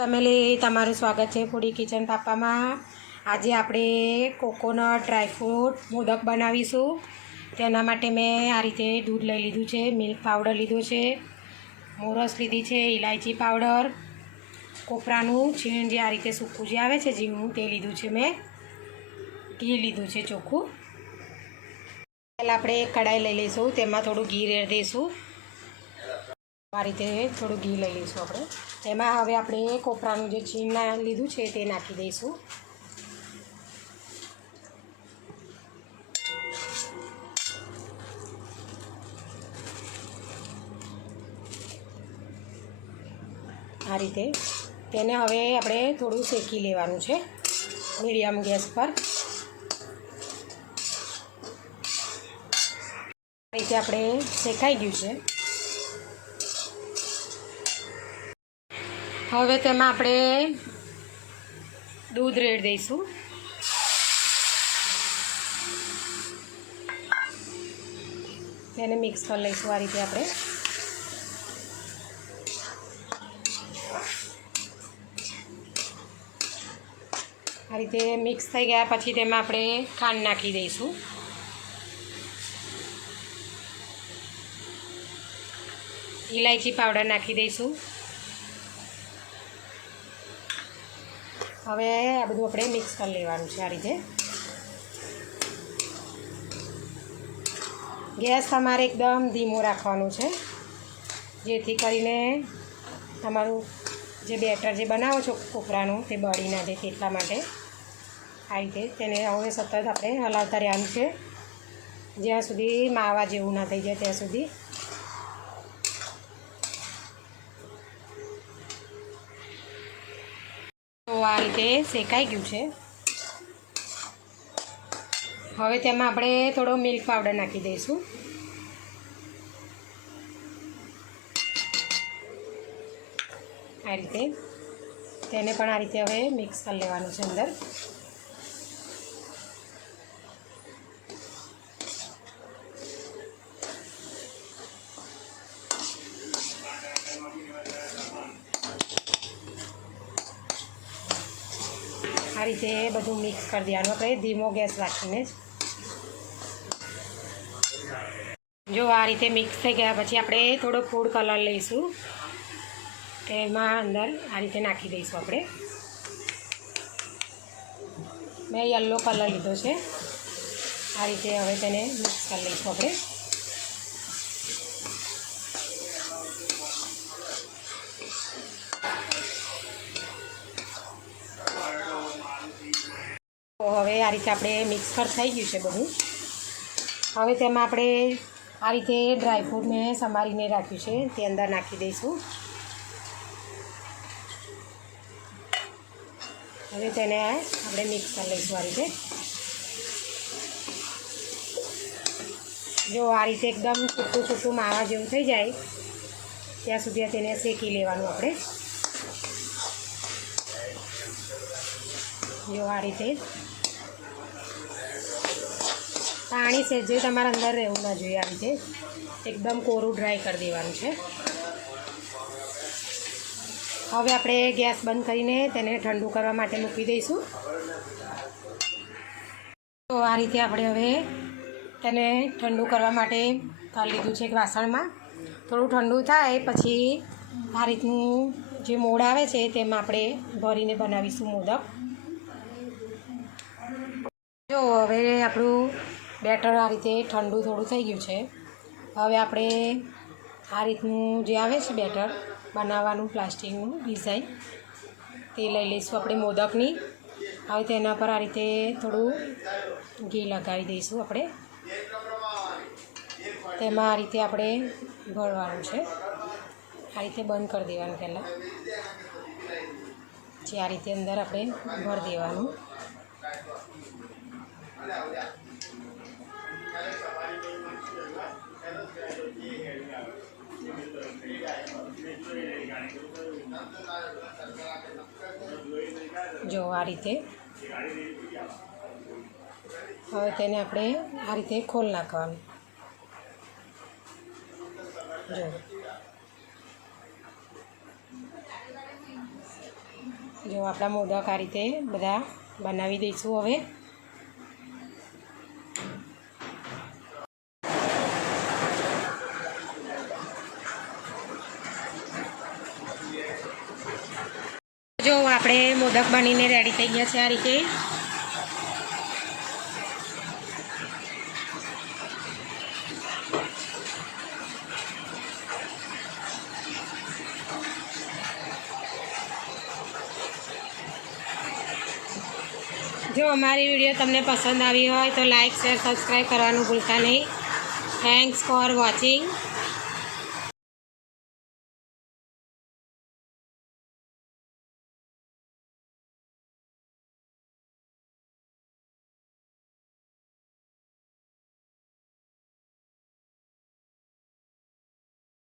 Family તમારું સ્વાગત છે ફૂડી કિચન પાપામાં। આજે આપણે કોકોનટ ડ્રાયફ્રૂટ મોદક બનાવીશું। તેના માટે મેં આ રીતે દૂધ લઈ લીધું છે, મિલ્ક પાવડર લીધો છે, મોરસ લીધી છે, ઇલાયચી પાવડર, કોપરાનું છીણ જે આ રીતે સૂકું જે આવે છે ઝીણું તે લીધું છે, મેં ઘી લીધું છે ચોખ્ખું। પહેલાં આપણે કઢાઈ લઈ લઈશું, તેમાં થોડું ઘી રેડી દઈશું। આ રીતે થોડું ઘી લઈ લઈશું આપણે। તેમાં હવે આપણે કોપરાનું જે છીણ લીધું છે તે નાખી દઈશું। આ રીતે તેને હવે આપણે થોડું શેકી લેવાનું છે મીડિયમ ગેસ પર। આ રીતે આપણે શેકાઈ ગયું છે। હવે તેમાં આપણે દૂધ રેડી દઈશું। તેને મિક્સ કરી લઈશું આ રીતે આપણે। આ રીતે મિક્સ થઈ ગયા પછી તેમાં આપણે ખાંડ નાખી દઈશું। ઇલાયચી પાવડર નાખી દઈશું। હવે આ બધું આપણે મિક્સ કરી લેવાનું છે આ રીતે। ગેસ તમારે એકદમ ધીમો રાખવાનો છે, જેથી કરીને તમારું જે બેટર જે બનાવો છો કોપરાનું તે બળી ના જાય એટલા માટે। આ રીતે તેને હવે સતત આપણે હલાવતા રહેવાનું છે જ્યાં સુધી માવા જેવું ના થઈ જાય ત્યાં સુધી। તો આ રીતે શેકાઈ ગયું છે। હવે તેમાં આપણે થોડો મિલ્ક પાવડર નાખી દઈશું। આ રીતે તેને પણ આ રીતે હવે મિક્સ કરી લેવાનું છે અંદર। આ રીતે બધું મિક્સ કરી દેવાનું આપણે ધીમો ગેસ રાખીને જ। જો આ રીતે મિક્સ થઈ ગયા પછી આપણે થોડો ફૂડ કલર લઈશું, તેમાં અંદર આ રીતે નાખી દઈશું આપણે। મેં યલો કલર લીધો છે। આ રીતે હવે તેને મિક્સ કરી લઈશું આપણે। તો હવે આ રીતે આપણે મિક્સર થઈ ગયું છે બધું। હવે તેમાં આપણે આ રીતે ડ્રાયફ્રૂટને સમારીને રાખ્યું છે તે અંદર નાખી દઈશું। હવે તેને આપણે મિક્સ કરી લઈશું આ રીતે। જો આ રીતે એકદમ સૂકું સૂકું માવા જેવું થઈ જાય ત્યાં સુધી તેને શેકી લેવાનું આપણે। જો આ રીતે પાણી સહેજે તમારા અંદર રહેવું ના જોઈએ, આ રીતે એકદમ કોરું ડ્રાય કરી દેવાનું છે। હવે આપણે ગેસ બંધ કરીને તેને ઠંડુ કરવા માટે મૂકી દઈશું। તો આ રીતે આપણે હવે તેને ઠંડુ કરવા માટે કરી લીધું છે એક વાસણમાં। થોડું ઠંડુ થાય પછી આ રીતનું જે મોડ આવે છે તેમાં આપણે ભરીને બનાવીશું મોદક। જો હવે આપણું બેટર આ રીતે ઠંડુ થોડું થઈ ગયું છે। હવે આપણે આ રીતનું જે આવે છે બેટર બનાવવાનું પ્લાસ્ટિકનું ડિઝાઇન તે લઈ લઈશું આપણે મોદકની। હવે તેના પર આ રીતે થોડું ઘી લગાવી દઈશું આપણે। તેમાં આ રીતે આપણે ભરવાનું છે, આ રીતે બંધ કરી દેવાનું પહેલાં, જે આ રીતે અંદર આપણે ભરી દેવાનું। જો આ રીતે હવે તેને આપણે આ રીતે ખોલ નાખવાનું। જો જો આપણા મોદક આ રીતે બધા બનાવી દઈશું હવે. જો આપણે મોદક બનીને રેડી થઈ ગયા છે આ રીતે. જો અમારી વિડીયો તમને પસંદ આવી હોય તો લાઇક શેર સબસ્ક્રાઈબ કરવાનું ભૂલતા નહીં. Thanks for watching.